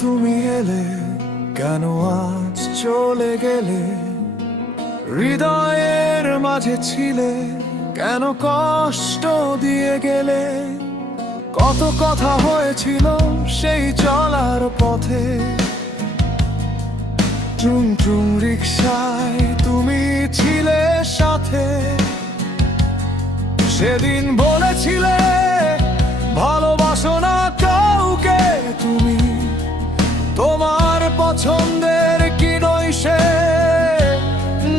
তুমি এলে, কেন আজ চলে গেলে? হৃদয়ের মাঝে ছিলে, কেন কষ্ট দিয়ে গেলে? কত কথা হয়েছিল সেই চলার পথে, টুং টুং রিকশায় তুমি ছিলে সাথে। সেদিন বলেছিলে ভালোবাসো না কাউকে তুমি, তোমার পছন্দের কি নই সে,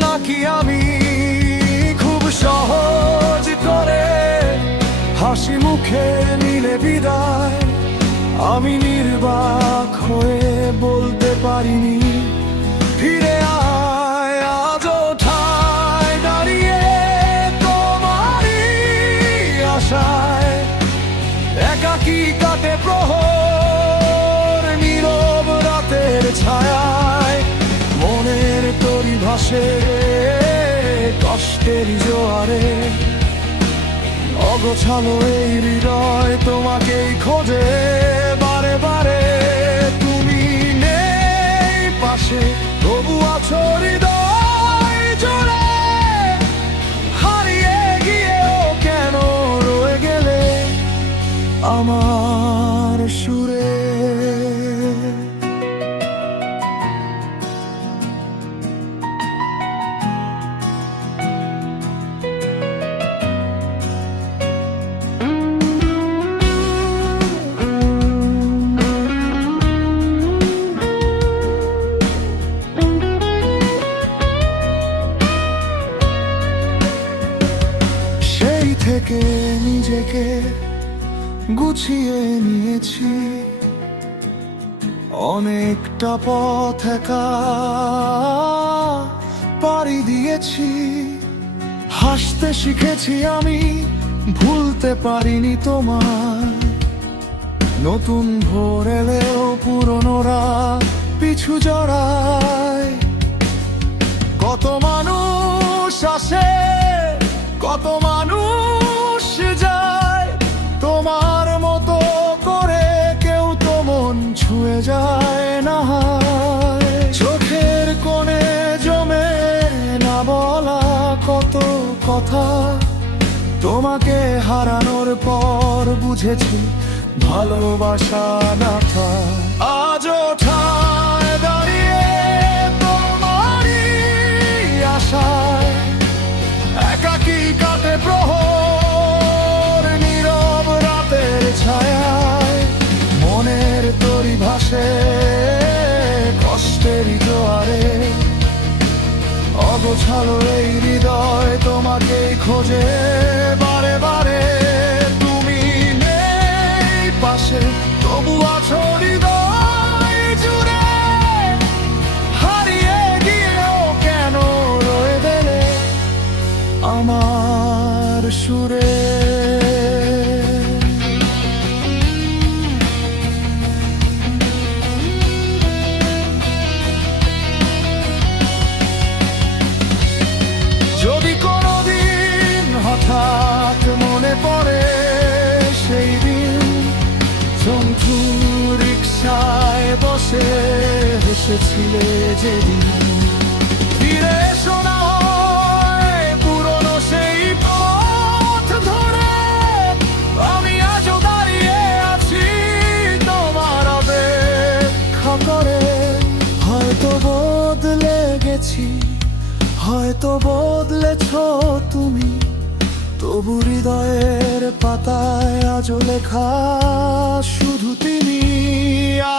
নাকি আমি খুব সহজ করে হাসি মুখে নিলে বিদায়। আমি নির্বাক হয়ে বলতে পারিনি ফিরে আয়। আজও ঠায় দাঁড়িয়ে তোমারই আশায়, একাকী কাটে প্রহর নীরব রাতের ছায়ায়। মনের তরি ভাসে কষ্টের জোয়ারে, অগোছালো এই হৃদয় তোমাকেই খোঁজে বারে বারে। তুমি নেই পাশে, তবু আছো হৃদয় জুড়ে। হারিয়ে গিয়েও কেন রয়ে গেলে আমার সুরে? থেকে নিজেকে গুছিয়ে নিয়েছি, অনেকটা পথ একা পাড়ি দিয়েছি। হাসতে শিখেছি আমি, ভুলতে পারিনি তোমার। নতুন ভোর এলেও পুরনোরা পিছু জড়ায়। কত মানুষ আসে, কত মানুষ যায়, তোমার মতো করে কেউ তো মন ছুঁয়ে যায় না। চোখের কোণে জমে না বলা কত কথা, তোমাকে হারানোর পর বুঝেছি ভালোবাসা না থা। আজও ঠায় দাঁড়িয়ে তোমারই আশায়, একাকী কাটে প্রহর নীরব রাতের ছায়ায়। মনের তরি ভাসে কষ্টের জোয়ারে, অগোছালো এই হৃদয় তোমাকেই খোঁজে বারে বারে। তুমি নেই পাশে, তবু আছো হৃদয় জুড়ে। হারিয়ে গিয়েও কেন রয়ে গেলে আমার সুরে? যদি কোনোদিন হঠাৎ মনে পড়ে সেই দিন, ঝুমঝু রিকশায় বসে হেসেছিলে যেদিন, ফিরে এসো না হয় পুরনো সেই পথ ধরে। আমি আজও দাঁড়িয়ে আছি তোমার অপেক্ষা করে। হয়তো বদলে গেছি, হয়তো বদলেছ তুমি, তবু হৃদয়ের পাতায় আজও লেখা শুধু তুমি।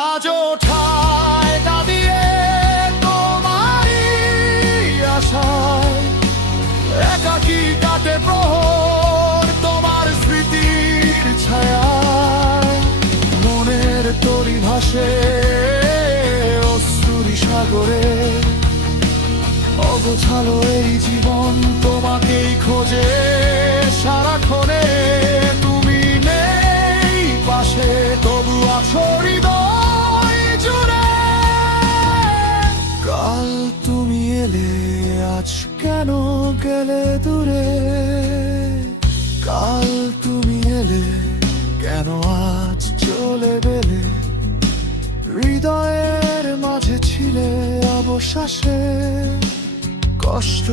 আজও ঠায় দাঁড়িয়ে তোমারই আশায়, একাকী কাটে প্রহর তোমার স্মৃতির ছায়ায়। মনের তরি ভাসে অশ্রুরি সাগরে, অগোছালো এই জীবন তোমাকেই খোঁজে সারাক্ষণে। তুমি নেই পাশে, তবু আছো হৃদয় জুড়ে। কাল তুমি এলে, আজ কেন গেলে দূরে? কাল তুমি এলে, কেন আজ চলে গেলে? হৃদয় হৃদয়ের মাঝে ছিলে অবশ্বাসে কষ্ট